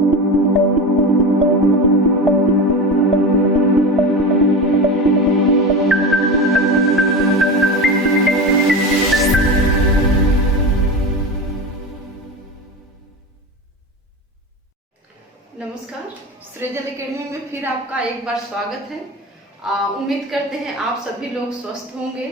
नमस्कार, सृजल एकेडमी में फिर आपका एक बार स्वागत है। उम्मीद करते हैं आप सभी लोग स्वस्थ होंगे,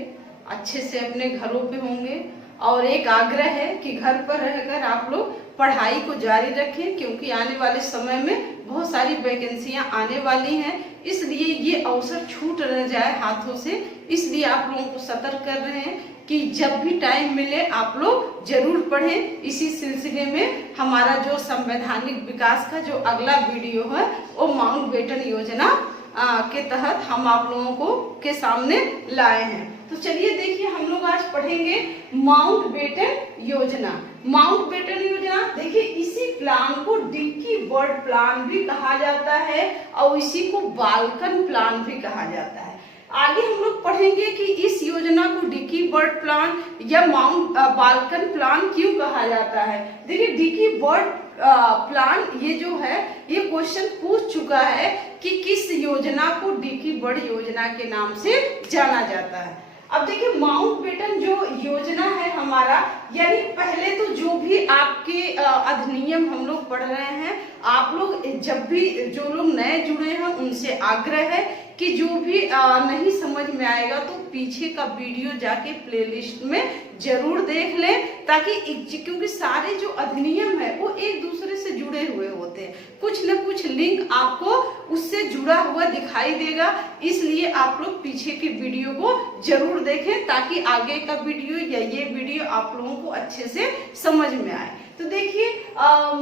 अच्छे से अपने घरों पे होंगे और एक आग्रह है कि घर पर रहकर आप लोग पढ़ाई को जारी रखें, क्योंकि आने वाले समय में बहुत सारी वैकेंसियां आने वाली हैं। इसलिए ये अवसर छूट न जाए हाथों से, इसलिए आप लोगों को सतर्क कर रहे हैं कि जब भी टाइम मिले आप लोग जरूर पढ़ें। इसी सिलसिले में हमारा जो संवैधानिक विकास का जो अगला वीडियो है वो माउंटबेटन योजना के तहत हम आप लोगों को के सामने लाए हैं। तो चलिए देखिए, हम लोग आज पढ़ेंगे माउंटबेटन योजना। माउंटबेटन योजना देखिए, इसी प्लान को डिकी बर्ड प्लान भी कहा जाता है और इसी को बाल्कन प्लान भी कहा जाता है। आगे हम लोग पढ़ेंगे कि इस योजना को डिकी बर्ड प्लान या बाल्कन प्लान क्यों कहा जाता है। देखिए, डिकी बर्ड प्लान ये जो है ये क्वेश्चन पूछ चुका है कि किस योजना को डिकी बर्ड योजना के नाम से जाना जाता है। अब देखिए, माउंटबेटन जो योजना है हमारा, यानी पहले तो जो भी आपके अधिनियम हम लोग पढ़ रहे हैं, आप लोग जब भी जो लोग नए जुड़े हैं उनसे आग्रह है कि जो भी नहीं समझ में आएगा तो पीछे का वीडियो जाके प्लेलिस्ट में जरूर देख लें, ताकि क्योंकि सारे जो अधिनियम है वो एक दूसरे से जुड़े हुए होते हैं, कुछ न कुछ लिंक आपको उससे जुड़ा हुआ दिखाई देगा। इसलिए आप लोग पीछे की वीडियो को जरूर देखें ताकि आगे का वीडियो या ये वीडियो आप लोगों को अच्छे से समझ में आए। तो देखिए,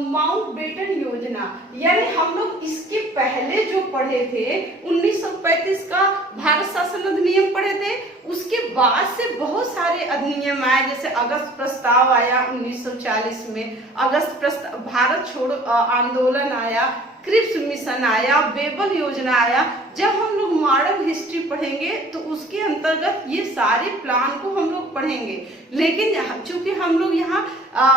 माउंटबेटन योजना यानी हम लोग इसके पहले जो पढ़े थे 1935 का भारत शासन अधिनियम पढ़े थे, उसके बाद से बहुत सारे अधिनियम आए, जैसे अगस्त प्रस्ताव आया 1940 में, अगस्त प्रस्ताव, भारत छोड़ो आंदोलन आया, क्रिप्स मिशन आया, बेबल योजना आया। जब हम लोग मॉडर्न हिस्ट्री पढ़ेंगे तो उसके अंतर्गत ये सारे प्लान को हम लोग पढ़ेंगे, लेकिन चूंकि हम लोग यहाँ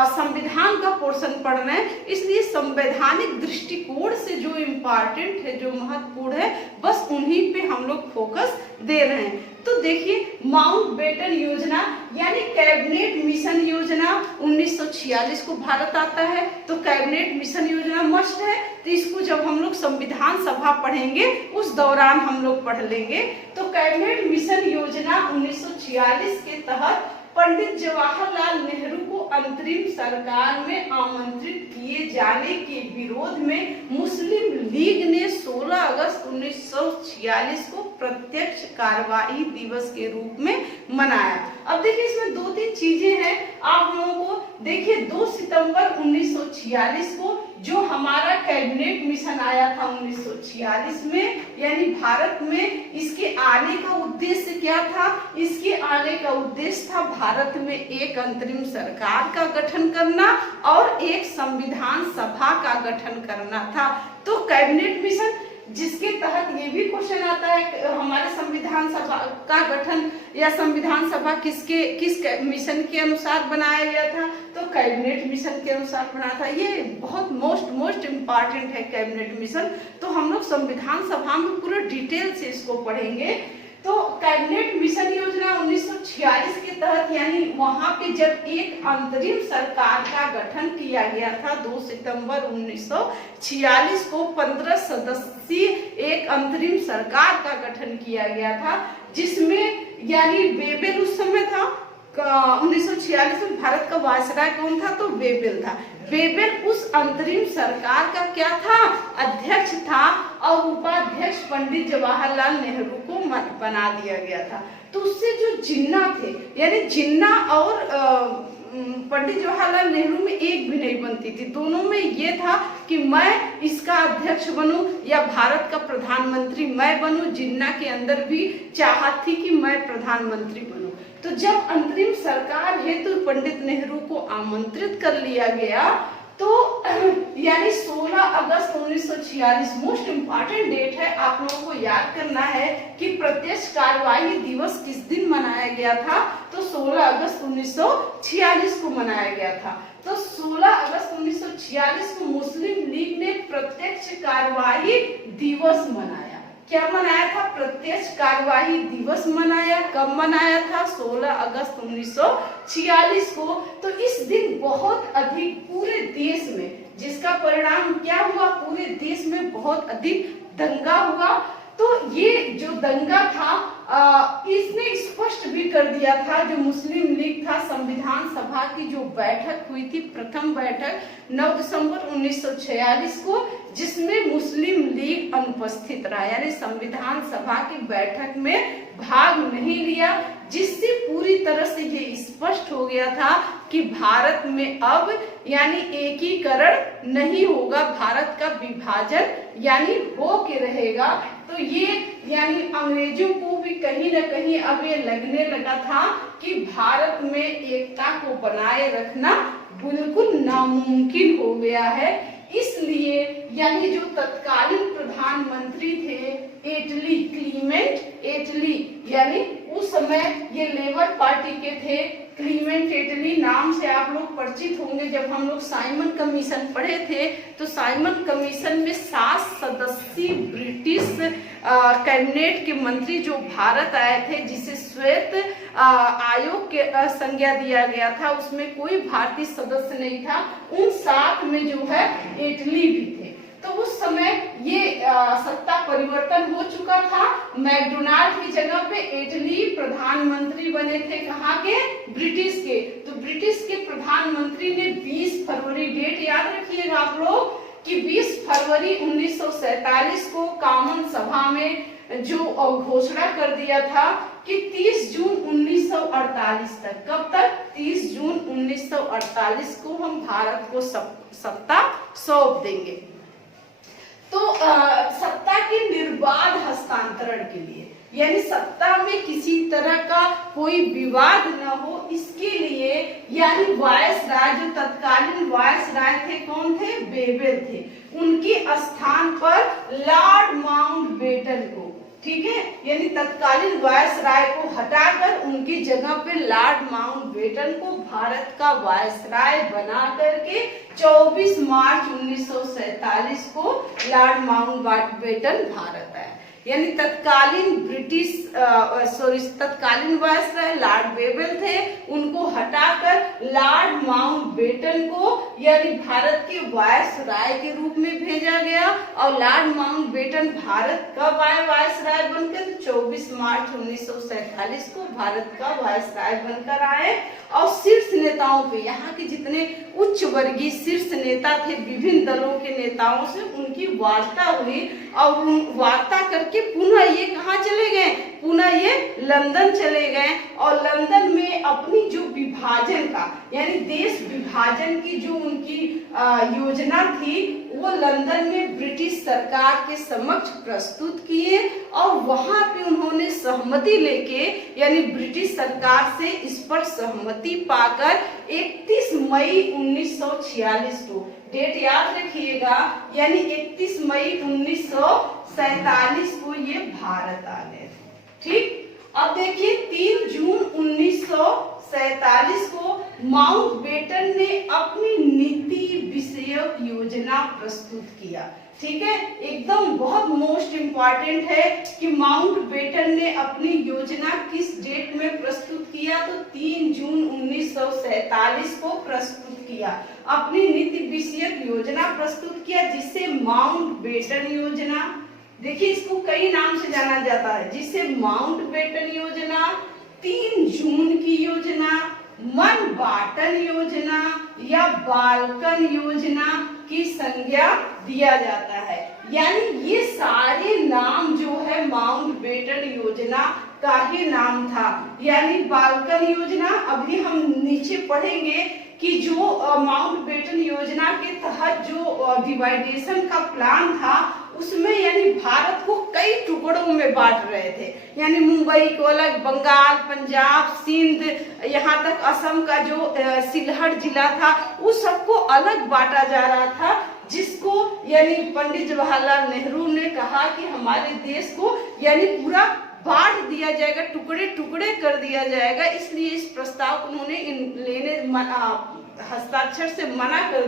संविधान का पोर्शन पढ़ रहे हैं, इसलिए संवैधानिक दृष्टिकोण से जो इम्पोर्टेंट है, जो महत्वपूर्ण है, बस उन्हीं पे हम लोग फोकस दे रहे हैं। तो देखिए, माउंटबेटन योजना यानी कैबिनेट मिशन योजना 1946 को भारत आता है, तो कैबिनेट मिशन योजना मस्ट है। तो इसको जब हम लोग संविधान सभा पढ़ेंगे उस दौरान हम लोग पढ़ लेंगे। तो कैबिनेट मिशन योजना 1946 के तहत पंडित जवाहरलाल नेहरू को अंतरिम सरकार में आमंत्रित किए जाने के विरोध में मुस्लिम लीग ने 16 अगस्त 1946 को प्रत्यक्ष कार्यवाही दिवस के रूप में मनाया। अब देखिए, इसमें दो तीन चीजें हैं आप लोगों को। देखिए, 2 सितंबर 1946 को जो हमारा कैबिनेट मिशन आया था 1946 में, यानी भारत में, इसके आने का उद्देश्य क्या था? इसके आने का उद्देश्य था भारत में एक अंतरिम सरकार का गठन करना और एक संविधान सभा का गठन करना था। तो कैबिनेट मिशन, जिसके तहत ये भी क्वेश्चन आता है हमारे संविधान सभा का गठन या संविधान सभा किस मिशन के अनुसार बनाया गया था? तो कैबिनेट मिशन के अनुसार बना था। ये बहुत मोस्ट इम्पॉर्टेंट है कैबिनेट मिशन। तो हम लोग संविधान सभा में पूरे डिटेल से इसको पढ़ेंगे। तो कैबिनेट मिशन योजना 1946 के तहत, यानी वहां पे जब एक अंतरिम सरकार का गठन किया गया था 2 सितंबर 1946 को 15 सदस्यीय एक अंतरिम सरकार का गठन किया गया था, जिसमें यानी बेबेल उस समय था 1946 में भारत का वायसराय कौन था? तो बेबेल था। बेबेल उस अंतरिम सरकार का क्या था? अध्यक्ष था और उपाध्यक्ष पंडित जवाहरलाल नेहरू को बना दिया गया था। तो उससे जो जिन्ना थे, यानी जिन्ना और पंडित जवाहरलाल नेहरू में एक भी नहीं बनती थी। दोनों में ये था कि मैं इसका अध्यक्ष बनूं या भारत का प्रधानमंत्री मैं बनूं। जिन्ना के अंदर भी चाहत थी कि मैं प्रधानमंत्री बनूं। तो जब अंतरिम सरकार हेतु पंडित नेहरू को आमंत्रित कर लिया गया, तो यानी 16 16 अगस्त 1946 मोस्ट इम्पॉर्टेंट डेट है, आप लोगों को याद करना है कि प्रत्यक्ष कार्यवाही दिवस किस दिन मनाया गया था, तो 16 अगस्त 1946 को मनाया गया था। तो 16 अगस्त 1946 को मुस्लिम लीग ने प्रत्यक्ष कार्यवाही दिवस मनाया। क्या मनाया था? प्रत्यक्ष कार्यवाही दिवस मनाया। कब मनाया था? 16 अगस्त 1946 को। तो इस दिन बहुत अधिक पूरे देश में, जिसका परिणाम क्या हुआ, पूरे देश में बहुत अधिक दंगा हुआ। तो ये जो दंगा था इसने स्पष्ट भी कर दिया था, जो मुस्लिम लीग था, संविधान सभा की जो बैठक हुई थी, प्रथम बैठक 9 दिसंबर 1946 को, जिसमें मुस्लिम लीग अनुपस्थित रहा, यानी संविधान सभा की बैठक में भाग नहीं लिया, जिससे पूरी तरह से ये स्पष्ट हो गया था कि भारत में अब यानी एकीकरण नहीं होगा, भारत का विभाजन यानी हो के रहेगा। तो ये यानी अंग्रेजों को भी कहीं न कहीं अब ये लगने लगा था कि भारत में एकता को बनाए रखना बिल्कुल नामुमकिन हो गया है। इसलिए यानी जो तत्कालीन प्रधानमंत्री थे एटली, क्लीमेंट एटली, यानी उस समय ये लेबर पार्टी के थे, क्लीमेंट एटली नाम से आप लोग परिचित होंगे। जब हम लोग साइमन कमीशन पढ़े थे तो साइमन कमीशन में 7 सदस्यीय ब्रिटिश कैबिनेट के मंत्री जो भारत आए थे, जिसे श्वेत आयोग के संज्ञा दिया गया था, उसमें कोई भारतीय सदस्य नहीं था। उन 7 में जो है इटली भी थे। तो उस समय ये सत्ता परिवर्तन हो चुका था। मैकडोनाल्ड की जगह पे इटली प्रधानमंत्री बने थे, कहाँ के? ब्रिटिश के। तो ब्रिटिश के प्रधानमंत्री ने 20 फरवरी, डेट याद रखिएगा आप लोग, कि 20 फरवरी 1947 को कॉमन सभा में जो घोषणा कर दिया था कि 30 जून 1948 तक, कब तक? 30 जून 1948 को हम भारत को सत्ता सौंप देंगे। तो सत्ता के निर्बाध हस्तांतरण के लिए, यानी सत्ता में किसी तरह का कोई विवाद न हो, इसके लिए यानी वायसराय, जो तत्कालीन वायसराय थे, कौन थे? बेवेल थे। उनके स्थान पर लॉर्ड माउंटबेटन को, ठीक है, यानी तत्कालीन वायसराय को हटाकर उनकी जगह पे लॉर्ड माउंटबेटन को भारत का वायसराय बना करके 24 मार्च 1947 को लॉर्ड माउंटबेटन भारत आए। यानी तत्कालीन ब्रिटिश तत्कालीन वायसराय लॉर्ड बेवेल थे, उनको हटाकर लॉर्ड माउंटबेटन को यानी भारत के वायसराय के रूप में भेजा गया। और लॉर्ड माउंटबेटन भारत कब आए वायसराय बनकर? 24 मार्च 1947 को भारत का वायसराय बनकर आए। और शीर्ष नेताओं पे, यहाँ के जितने उच्च वर्गीय शीर्ष नेता थे विभिन्न दलों के नेताओं से, उनकी वार्ता हुई और वार्ता करके पुनः ये कहाँ चले गए? पुनः ये लंदन चले गए। और लंदन में अपनी जो विभाजन का यानी देश विभाजन की जो उनकी योजना थी, वो लंदन में ब्रिटिश सरकार के समक्ष प्रस्तुत किए। और वहां पे उन्होंने सहमति लेके यानी ब्रिटिश सरकार से इस पर सहमति पाकर 31 मई 1946 को, डेट याद रखिएगा, यानी 31 मई 1947 को ये भारत आ गए। ठीक, अब देखिए 3 जून 1947 को माउंटबेटन ने अपनी नीति विषयक योजना प्रस्तुत किया। ठीक है, एकदम बहुत मोस्ट इम्पॉर्टेंट है कि माउंटबेटन ने अपनी योजना किस डेट में प्रस्तुत किया? तो 3 जून 1947 को प्रस्तुत किया, अपनी नीति विषयक योजना प्रस्तुत किया, जिसे माउंटबेटन योजना, देखिए इसको कई नाम से जाना जाता है, जिसे माउंटबेटन योजना, 3 जून की योजना, मनबाटन योजना या बाल्कन योजना की संज्ञा दिया जाता है। यानी ये सारे नाम जो है माउंटबेटन योजना का ही नाम था। यानी बाल्कन योजना, अभी हम नीचे पढ़ेंगे कि जो माउंटबेटन योजना के तहत जो डिवाइडेशन का प्लान था, उसमें यानी भारत को कई टुकड़ों में बांट रहे थे। यानी मुंबई को अलग, बंगाल, पंजाब, सिंध, यहाँ तक असम का जो सिलहट जिला था, उस सबको अलग बांटा जा रहा था, जिसको यानी पंडित जवाहरलाल नेहरू ने कहा कि हमारे देश को यानी पूरा बांट दिया जाएगा, टुकड़े टुकड़े कर दिया जाएगा, इसलिए इस प्रस्ताव को उन्होंने हस्ताक्षर से मना कर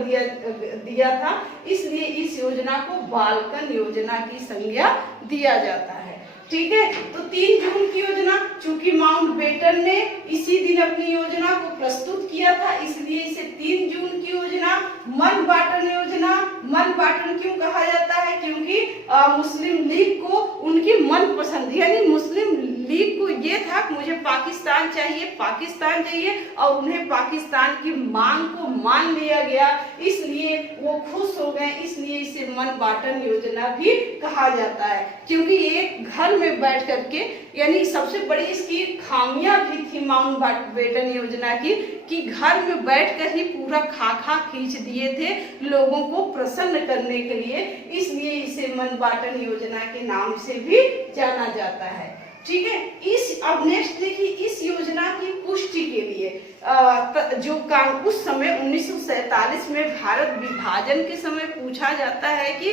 दिया था। इसलिए इस योजना को बालकन योजना की संज्ञा दिया जाता है। ठीक है, तो 3 जून की योजना, चूंकि माउंटबेटन ने इसी दिन अपनी योजना को प्रस्तुत किया था, इसलिए इसे 3 जून की योजना, मन बांटन योजना। मन बांटन क्यों कहा जाता है? क्योंकि मुस्लिम लीग को उनकी मन पसंद, यानी मुस्लिम लीग को ये था कि मुझे पाकिस्तान चाहिए और उन्हें पाकिस्तान की मांग को मान लिया गया, इसलिए वो खुश हो गए, इसलिए इसे मन बांटन योजना भी कहा जाता है। क्योंकि एक घर में बैठ करके, यानी सबसे बड़ी इसकी खामियां भी थी माउंटबेटन योजना की कि घर में बैठकर ही पूरा खाका खींच दिए थे लोगों को प्रसन्न करने के लिए, इसलिए इसे मन बांटन योजना के नाम से भी जाना जाता है। ठीक है, अब नेक्स्ट देखिए, इस योजना की पुष्टि के लिए जो उस समय 1947 में भारत विभाजन के समय पूछा जाता है कि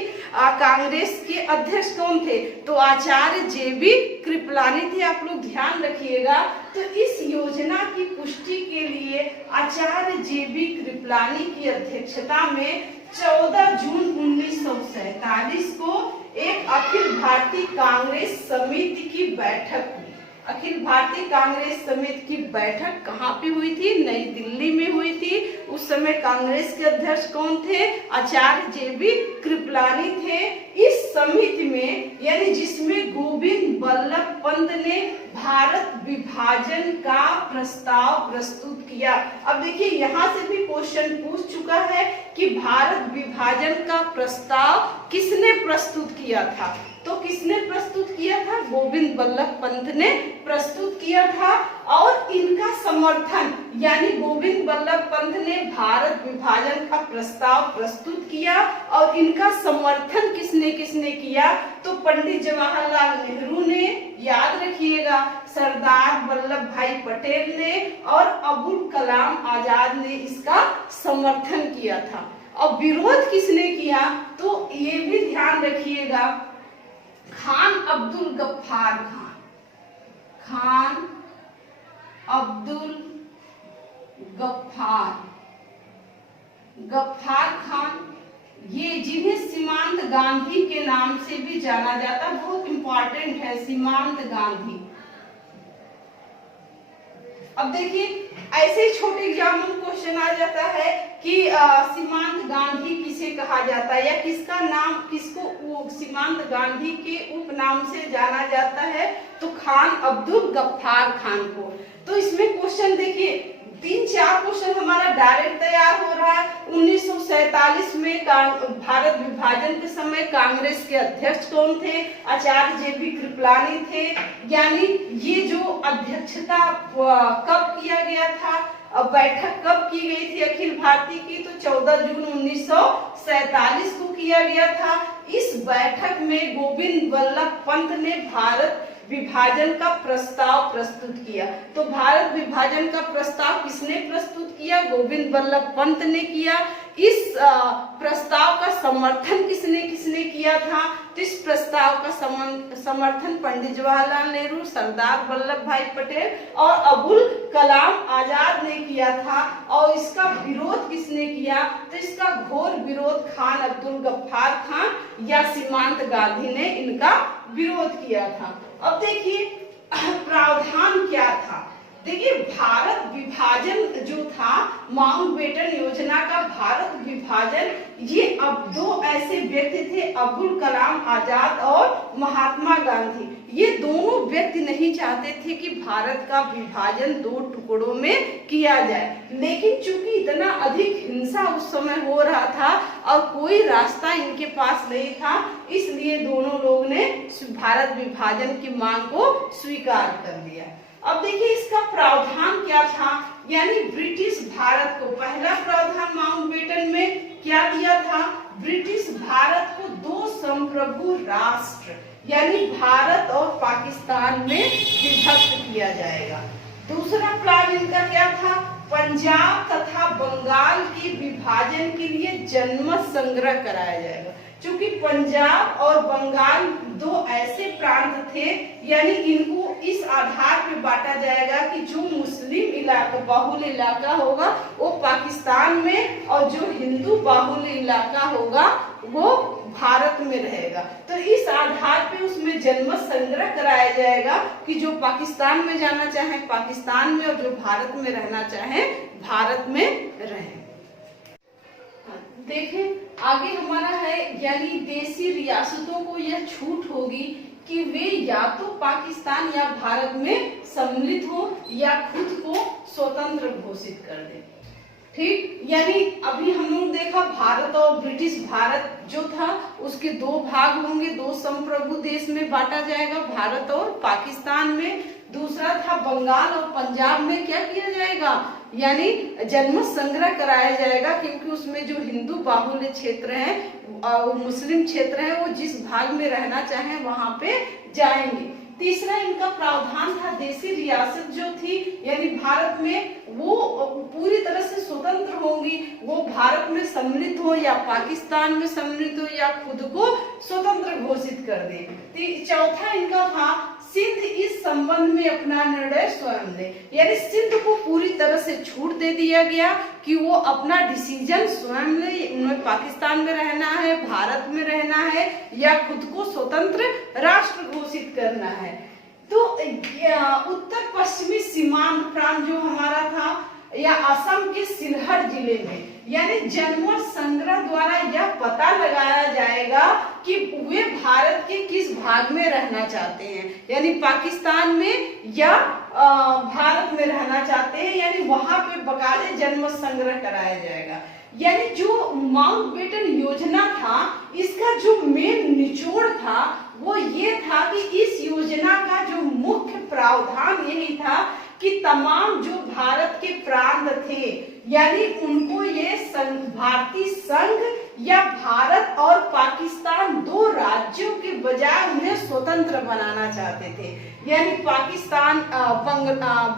कांग्रेस के अध्यक्ष कौन थे, तो आचार्य JB कृपलानी थे। आप लोग ध्यान रखिएगा, तो इस योजना की पुष्टि के लिए आचार्य JB कृपलानी की अध्यक्षता में 14 जून 1947 को एक अखिल भारतीय कांग्रेस समिति की बैठक हुई। अखिल भारतीय कांग्रेस समिति की बैठक कहाँ पे हुई थी? नई दिल्ली में हुई थी। उस समय कांग्रेस के अध्यक्ष कौन थे? आचार्य JB कृपलानी थे। इस समिति में, यानी जिसमें गोविंद बल्लभ पंत ने भारत विभाजन का प्रस्ताव प्रस्तुत किया। अब देखिए, यहाँ से भी क्वेश्चन पूछ चुका है कि भारत विभाजन का प्रस्ताव किसने प्रस्तुत किया था? तो किसने प्रस्तुत किया था? गोविंद बल्लभ पंत ने प्रस्तुत किया था। और इनका समर्थन, यानी गोविंद बल्लभ पंत ने भारत विभाजन का प्रस्ताव प्रस्तुत किया और इनका समर्थन किसने किसने किया? तो पंडित जवाहरलाल नेहरू ने, याद रखिएगा, सरदार वल्लभ भाई पटेल ने और अबुल कलाम आजाद ने इसका समर्थन किया था। और विरोध किसने किया? तो ये भी ध्यान रखिएगा, खान अब्दुल गफ्फार खान, खान अब्दुल गफ्फार खान, ये जिन्हें सीमांत गांधी के नाम से भी जाना जाता, बहुत इंपॉर्टेंट है सीमांत गांधी। अब देखिए, ऐसे ही छोटे एग्जाम में क्वेश्चन आ जाता है कि सीमांत गांधी किसे कहा जाता है, या किसका नाम, किसको सीमांत गांधी के उपनाम से जाना जाता है? तो खान अब्दुल गफ्फार खान को। तो इसमें क्वेश्चन देखिए, 3-4 क्वेश्चन हमारा डायरेक्ट तैयार हो रहा है। 1947 में भारत विभाजन के समय कांग्रेस के अध्यक्ष कौन थे? आचार्य JB कृपलानी थे। यानी ये जो अध्यक्षता कब किया गया था, बैठक कब की गई थी अखिल भारतीय की? तो 14 जून 1947 को किया गया था। इस बैठक में गोविंद बल्लभ पंत ने भारत विभाजन का प्रस्ताव प्रस्तुत किया। तो भारत विभाजन का प्रस्ताव किसने प्रस्तुत किया? गोविंद बल्लभ पंत ने किया। इस प्रस्ताव का समर्थन किसने किसने किया था? तो इस प्रस्ताव का समर्थन पंडित जवाहरलाल नेहरू, सरदार वल्लभ भाई पटेल और अबुल कलाम आजाद ने किया था। और इसका विरोध किसने किया? तो इसका घोर विरोध खान अब्दुल गफ्फार खान या सीमांत गांधी ने इनका विरोध किया था। अब देखिए, प्रावधान क्या था? देखिए, भारत विभाजन जो था, माउंटबेटन योजना का भारत विभाजन, ये अब 2 ऐसे व्यक्ति थे, अबुल कलाम आजाद और महात्मा गांधी। ये दोनों व्यक्ति नहीं चाहते थे कि भारत का विभाजन 2 टुकड़ों में किया जाए, लेकिन चूंकि इतना अधिक हिंसा उस समय हो रहा था और कोई रास्ता इनके पास नहीं था, इसलिए दोनों लोग ने भारत विभाजन की मांग को स्वीकार कर लिया। अब देखिए, इसका प्रावधान क्या था? यानी ब्रिटिश भारत को, पहला प्रावधान माउंटबेटन में क्या दिया था? ब्रिटिश भारत को 2 संप्रभु राष्ट्र, यानी भारत और पाकिस्तान में विभक्त किया जाएगा। दूसरा प्लान इनका क्या था? पंजाब तथा बंगाल के विभाजन के लिए जनमत संग्रह कराया जाएगा। क्योंकि पंजाब और बंगाल दो ऐसे प्रांत थे, यानी इनको इस आधार पे बांटा जाएगा कि जो मुस्लिम इलाका बाहुल इलाका होगा वो पाकिस्तान में, और जो हिंदू बाहुल इलाका होगा वो भारत में रहेगा। तो इस आधार पे उसमें जनमत संग्रह कराया जाएगा कि जो पाकिस्तान में जाना चाहे पाकिस्तान में, और जो भारत में रहना चाहे भारत में रहे। देखें आगे हमारा है, यानी देशी रियासतों को यह छूट होगी कि वे या तो पाकिस्तान या भारत में सम्मिलित हो या खुद को स्वतंत्र घोषित कर दें। ठीक, यानी अभी हम लोग देखा भारत और ब्रिटिश भारत जो था उसके दो भाग होंगे, दो संप्रभु देश में बांटा जाएगा, भारत और पाकिस्तान में। दूसरा था बंगाल और पंजाब में क्या किया जाएगा, यानी जनमत संग्रह कराया जाएगा, क्योंकि उसमें जो हिंदू बाहुल्य क्षेत्र है और मुस्लिम क्षेत्र है वो जिस भाग में रहना चाहे वहां पे जाएंगे। तीसरा इनका प्रावधान था देशी रियासत जो थी, यानी भारत में वो पूरी तरह से स्वतंत्र होंगी, वो भारत में सम्मिलित हो या पाकिस्तान में सम्मिलित हो या खुद को स्वतंत्र घोषित कर दे। चौथा इनका था सिंध इस संबंध में अपना निर्णय स्वयं ले, यानी सिंध को पूरी तरह से छूट दे दिया गया कि वो अपना डिसीजन स्वयं ले, उन्हें पाकिस्तान में रहना है, भारत में रहना है या खुद को स्वतंत्र राष्ट्र घोषित करना है। तो उत्तर पश्चिमी सीमांत प्रांत जो हमारा था या असम के सिलहट जिले में, यानी जनमत संग्रह द्वारा यह पता लगाया जाएगा कि वे भारत के किस भाग में रहना चाहते हैं, यानी पाकिस्तान में या भारत में रहना चाहते हैं, यानी वहां पे बकायदे जनमत संग्रह कराया जाएगा। यानी जो माउंटबेटन योजना था इसका जो मेन निचोड़ था वो ये था कि इस योजना का जो मुख्य प्रावधान यही था कि तमाम जो भारत के प्रांत थे, यानी उनको ये भारतीय संघ या भारत और पाकिस्तान दो राज्यों के बजाय उन्हें स्वतंत्र बनाना चाहते थे। यानी पाकिस्तान,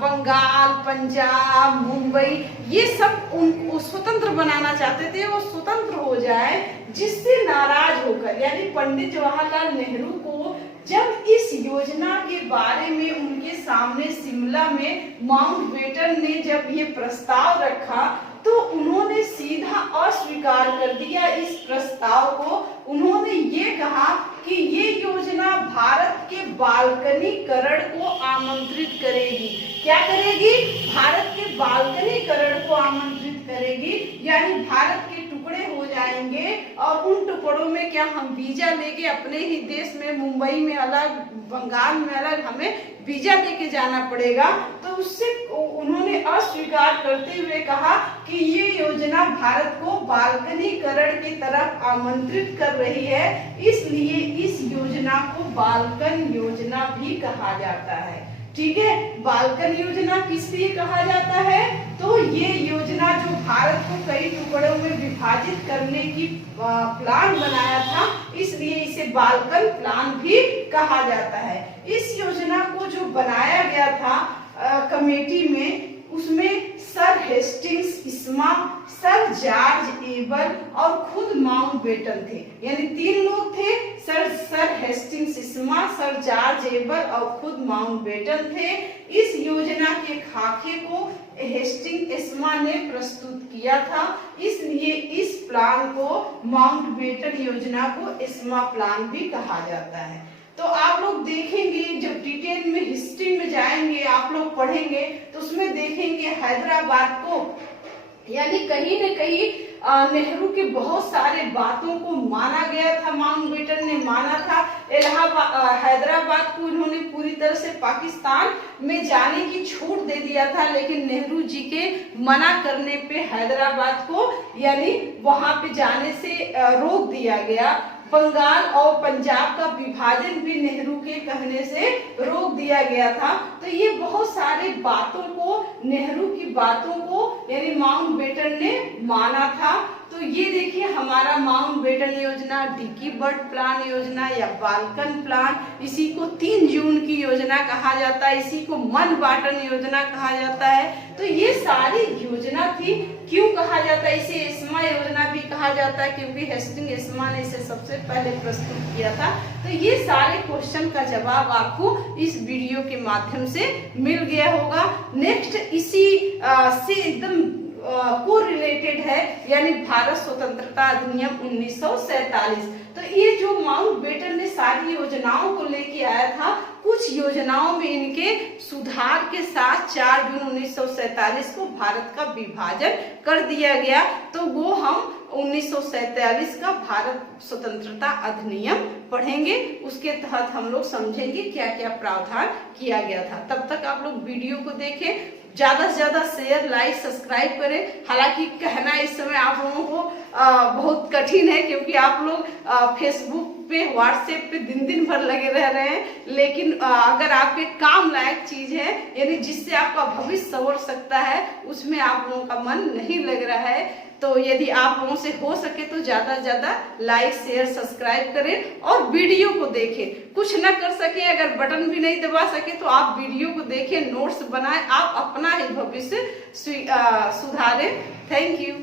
बंगाल, पंजाब, मुंबई ये सब उनको स्वतंत्र बनाना चाहते थे, वो स्वतंत्र हो जाए। जिससे नाराज होकर यानी पंडित जवाहरलाल नेहरू को जब इस योजना के बारे में उनके सामने शिमला में माउंटबेटन ने जब ये प्रस्ताव रखा तो उन्होंने सीधा अस्वीकार कर दिया इस प्रस्ताव को। उन्होंने ये कहा कि ये योजना भारत के बाल्कनीकरण को आमंत्रित करेगी। क्या करेगी? भारत के बाल्कनीकरण को आमंत्रित करेगी, यानी भारत के टुकड़े हो जाएंगे और उन टुकड़ों में क्या हम वीजा लेके अपने ही देश में, मुंबई में अलग, बंगाल में अलग हमें वीजा लेके जाना पड़ेगा। तो उससे उन्होंने अस्वीकार करते हुए कहा कि ये योजना भारत को बाल्कनीकरण की तरफ आमंत्रित कर रही है, इसलिए इस योजना को बाल्कन योजना भी कहा जाता है। ठीक है, बाल्कन योजना किस लिए कहा जाता है? तो ये योजना जो भारत को कई टुकड़ों में विभाजित करने की प्लान बनाया था, इसलिए इसे बाल्कन प्लान भी कहा जाता है। इस योजना को जो बनाया गया था कमेटी में, उसमें सर हेस्टिंग्स इस्मा, सर जॉर्ज एबल और खुद माउंटबेटन थे, यानी तीन लोग थे। सर हेस्टिंग्स इस्मा, सर जॉर्ज एबल और खुद माउंटबेटन थे। इस योजना के खाके को हेस्टिंग इस्मा ने प्रस्तुत किया था, इसलिए इस प्लान को माउंटबेटन योजना को इस्मा प्लान भी कहा जाता है। तो आप लोग देखेंगे जब डिटेल में हिस्ट्री में जाएंगे, आप लोग पढ़ेंगे तो उसमें देखेंगे हैदराबाद को, यानी कहीं न कहीं नेहरू के बहुत सारे बातों को माना गया था, माउंटबेटन ने माना था। हैदराबाद को उन्होंने पूरी तरह से पाकिस्तान में जाने की छूट दे दिया था, लेकिन नेहरू जी के मना करने पे हैदराबाद को यानी वहां पे जाने से रोक दिया गया। बंगाल और पंजाब का विभाजन भी नेहरू के कहने से रोक दिया गया था। तो ये बहुत सारे बातों को, नेहरू की बातों को यानी माउंटबेटन ने माना था। तो ये देखिए हमारा माउंटबेटन योजना, डिकी बर्ड प्लान योजना या बाल्कन प्लान, इसी को 3 जून की योजना कहा जाता है, इसी को मन बाटन योजना कहा जाता है। तो ये सारी योजना थी। क्यों कहा जाता है इसे एस्मा योजना भी कहा जाता है? क्योंकि हेस्टिंग एस्मा ने इसे सबसे पहले प्रस्तुत किया था। तो ये सारे क्वेश्चन का जवाब आपको इस वीडियो के माध्यम से मिल गया होगा। नेक्स्ट इसी से एकदम को रिलेटेड है, यानी भारत स्वतंत्रता अधिनियम 1947। तो ये जो माउंटबेटन ने सारी योजनाओं को लेके आया था, कुछ योजनाओं में इनके सुधार के साथ 4 जून 1947 को भारत का विभाजन कर दिया गया। तो वो हम 1947 का भारत स्वतंत्रता अधिनियम पढ़ेंगे, उसके तहत हम लोग समझेंगे क्या क्या प्रावधान किया गया था। तब तक आप लोग वीडियो को देखें, ज्यादा से ज्यादा शेयर, लाइक, सब्सक्राइब करें। हालांकि कहना इस समय आप लोगों को बहुत कठिन है, क्योंकि आप लोग फेसबुक पे, व्हाट्सएप पे दिन भर लगे रह रहे हैं, लेकिन अगर आपके काम लायक चीज है, यानी जिससे आपका भविष्य संवर सकता है, उसमें आप लोगों का मन नहीं लग रहा है। तो यदि आप लोगों से हो सके तो ज्यादा से ज्यादा लाइक, शेयर, सब्सक्राइब करें और वीडियो को देखें। कुछ न कर सके, अगर बटन भी नहीं दबा सके, तो आप वीडियो को देखें, नोट्स बनाएं, आप अपना ही भविष्य सुधारें। Thank you.